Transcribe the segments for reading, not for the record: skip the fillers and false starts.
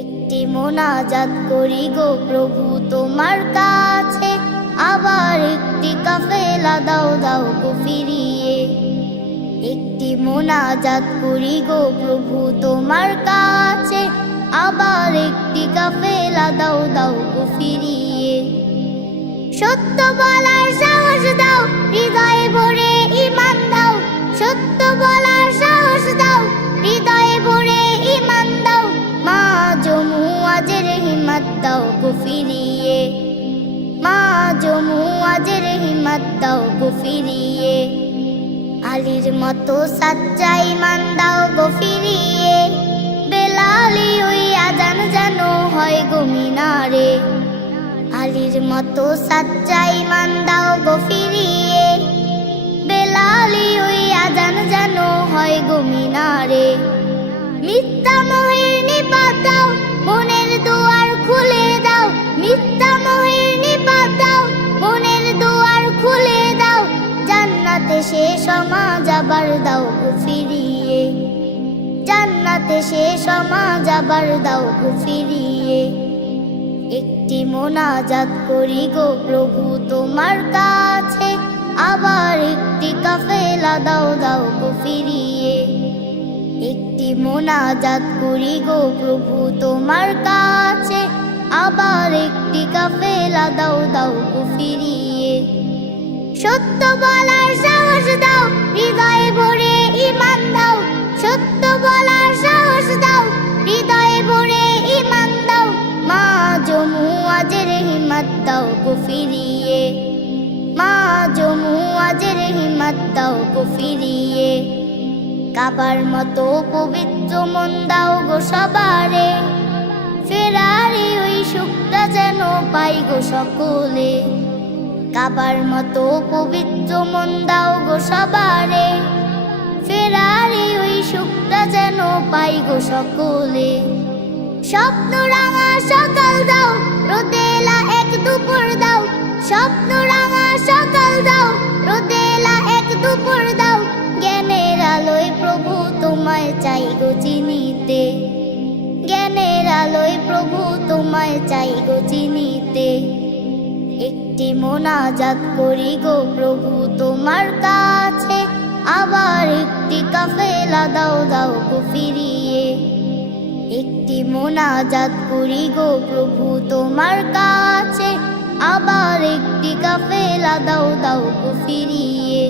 একটি মোনাজাত করি গো প্রভু তোমার কাছে, আবার একটি কাফেলা দাও দাও গো ফিরিয়ে। একটি মোনাজাত করি গো প্রভু তোমার কাছে, আবার একটি কাফেলা দাও দাও গো ফিরিয়ে। সত্য বলার সাহস দাও, হৃদয়ে ভরে ঈমান দাও। সত্য বলার সাহস দাও, হৃদয়ে ভরে ঈমান দাও। মা জমুয়াজের হিম্মত দাও গো ফিরিয়ে। মা জমুয়াজের হিম্মত দাও গো ফিরিয়ে। আলীর মতো সাচ্চা ঈমান দাও গো ফিরিয়ে। বেলালি ওই আজান যেন হয় গো মিনারে। আলীর মতো সাচ্চা ঈমান দাও গো ফিরিয়ে। বেলালি ওই আজান যেন হয় গো মিনারে। মিথ্যা মোহের নিপাত দাও, মনের দুয়ার খুলে দাও। মিথ্যা মোহের নিপাত দাও, মনের দুয়ার খুলে দাও। জান্নাতে সে সমাজ আবার দাও গো ফিরিয়ে। জান্নাতে সে সমাজ আবার দাও গো ফিরিয়ে। একটি মোনাজাত করি গো প্রভু তোমার কাছে, আবার একটি কাফেলা দাও দাও গো ফিরিয়ে। একটি মোনাজাত করি গো প্রভু তোমার কাছে, আবার একটি কাফেলা দাও দাও গো ফিরিয়ে। সত্য বলার সাহস দাও, হৃদয়ে ভরে ঈমান দাও। সত্য বলার সাহস দাও, হৃদয়ে ভরে ঈমান দাও। মা জমুয়াজের হিম্মত দাও গো ফিরিয়ে। মা জমুয়াজের হিম্মত দাও গো ফিরিয়ে। কাবার মতো পবিত্র মন দাও গো সবারে। ফেরারি ওই সুখটা যেন পাই গো সকলে। কাবার মতো পবিত্র মন দাও গো সবারে। ফেরারি ওই সুখটা যেন পাই গো সকলে। স্বপ্ন রাঙা সকাল দাও, রোদেলা এক দুপুর দাও। স্বপ্ন রাঙা সকাল দাও, রোদেলা এক দুপুর দাও। জ্ঞানের আলোয় প্রভু তোমায় চাই গো চিনিতে। জ্ঞানের আলোয় প্রভু তোমায় চাই গো চিনিতে। একটি মোনাজাত করি গো প্রভু তোমার কাছে, আবার একটি কাফেলা দাও দাও গো ফিরিয়ে। একটি মোনাজাত করি গো প্রভু তোমার কাছে, আবার একটি কাফেলা দাও দাও গো ফিরিয়ে।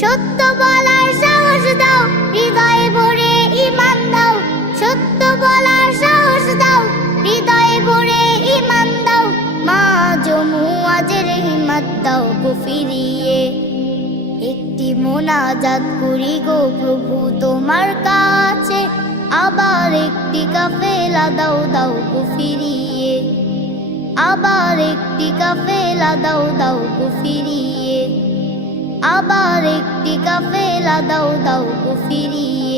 সত্য বলার সাহস দাও, হৃদয়ে ভরে ঈমান দাও। সত্য বলার সাহস দাও, হৃদয়ে ভরে ঈমান দাও। মা জমুয়াজের হিম্মত দাও গো ফিরিয়ে। একটি মোনাজাত করি গো প্রভু তোমার কাছে, আবার একটি কাফেলা দাও দাও গো ফিরিয়ে। আবার একটি কাফেলা দাও দাও গো ফিরিয়ে। আবার একটি কাফেলা দাও দাও গো ফিরিয়ে।